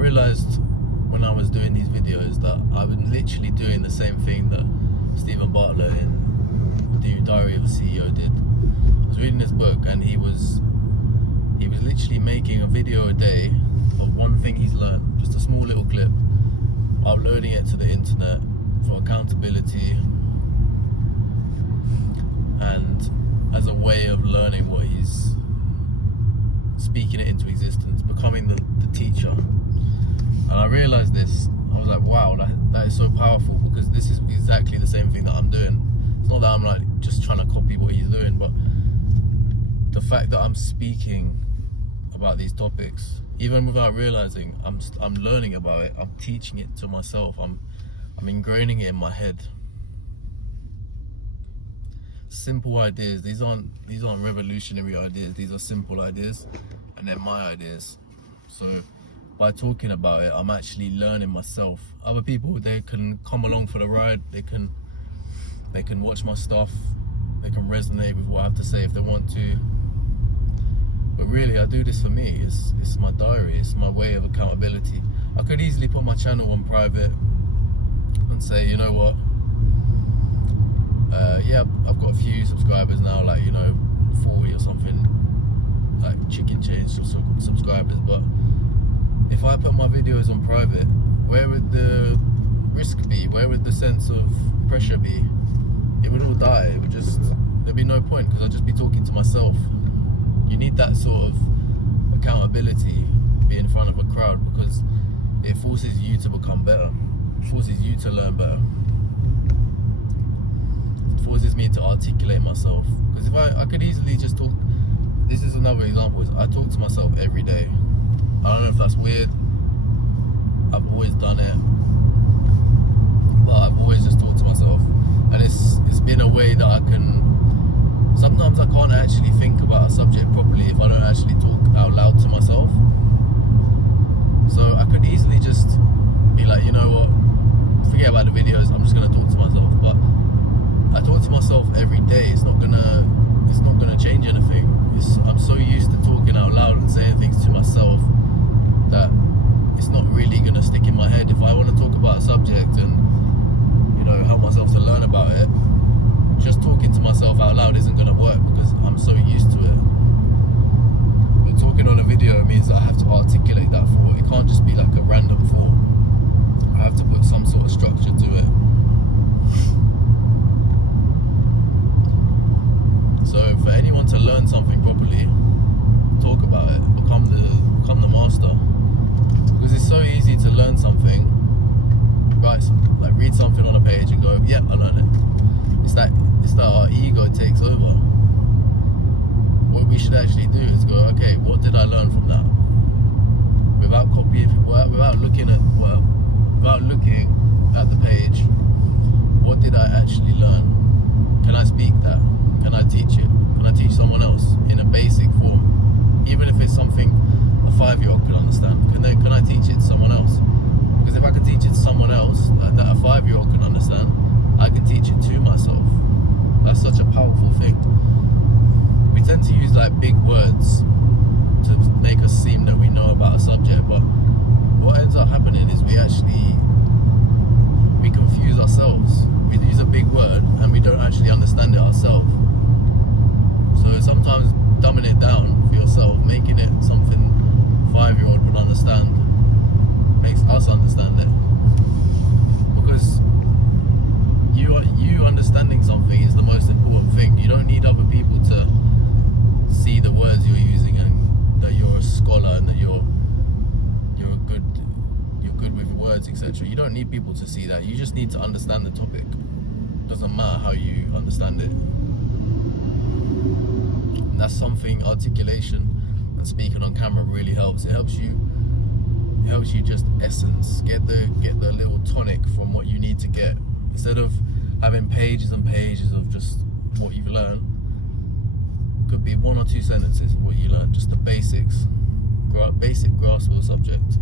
realized when I was doing these videos that I was literally doing the same thing that Steven Bartlett in The Diary of a CEO did. I was reading this book, and he was literally making a video a day of one thing he's learned, just a small little clip, uploading it to the internet for accountability and as a way of learning what he's speaking it into existence, becoming the teacher. And I realized this, I was like, wow, that is so powerful, because this is exactly the same thing that I'm doing. It's not that I'm like just trying to copy what he's doing, but the fact that I'm speaking about these topics, even without realizing, I'm learning about it, I'm teaching it to myself, I'm ingraining it in my head. Simple ideas, these aren't revolutionary ideas, these are simple ideas, and they're my ideas. So by talking about it, I'm actually learning myself. Other people, they can come along for the ride, they can watch my stuff, they can resonate with what I have to say if they want to. But really, I do this for me. It's my diary, it's my way of accountability. I could easily put my channel on private and say, you know what, yeah, I've got a few subscribers now, like, 40 or something, like chicken change subscribers. But if I put my videos on private, where would the risk be? Where would the sense of pressure be? It would all die. There'd be no point, because I'd just be talking to myself. You need that sort of accountability, be in front of a crowd, because it forces you to become better. It forces you to learn better. It forces me to articulate myself. Because if I could easily just talk, this is another example, is I talk to myself every day. I don't know if that's weird. I've always done it, but I've always just talked to myself, and it's been a way that I can. Sometimes I can't actually think about a subject properly if I don't actually talk out loud to myself. So I could easily just be like, you know what, forget about the videos, I'm just gonna talk to myself. But I talk to myself every day. It's not gonna change anything. I'm so used to talking out loud and saying things to myself that it's not really gonna stick in my head. If I want to talk about a subject and help myself to learn about it, just talking to myself out loud isn't gonna work, because I'm so used to it. But talking on a video means that I have to articulate that thought. It can't just be like a random thought. I have to put some sort of structure to it. So for anyone to learn something properly, talk about it, become the master. Because it's so easy to learn something, right? Like read something on a page and go, yeah, I learned it. It's that our ego takes over. What we should actually do is go, okay, what did I learn from that? Without copying, without looking at the page, what did I actually learn? Can I speak that? Can I teach it? Can I teach someone else in a basic form? Even if it's something a 5-year-old can understand, can I teach it to someone else? Because if I can teach it to someone else that a 5-year-old can understand, I can teach it to myself. That's such a powerful thing. We tend to use like big words to make us seem that we know about a subject, but what ends up happening is we confuse ourselves. We use a big word and we don't actually understand it ourselves. So sometimes dumbing it down for yourself, making it something 5-year-old would understand, makes us understand it. Because you understanding something is the most important thing. You don't need other people to see the words you're using and that you're a scholar and that you're good with words, etc. You don't need people to see that. You just need to understand the topic. It doesn't matter how you understand it. And that's something articulation and speaking on camera really helps. It helps you just essence, get the little tonic from what you need to get. Instead of having pages and pages of just what you've learned, could be 1 or 2 sentences of what you learned, just the basics, basic grasp of the subject.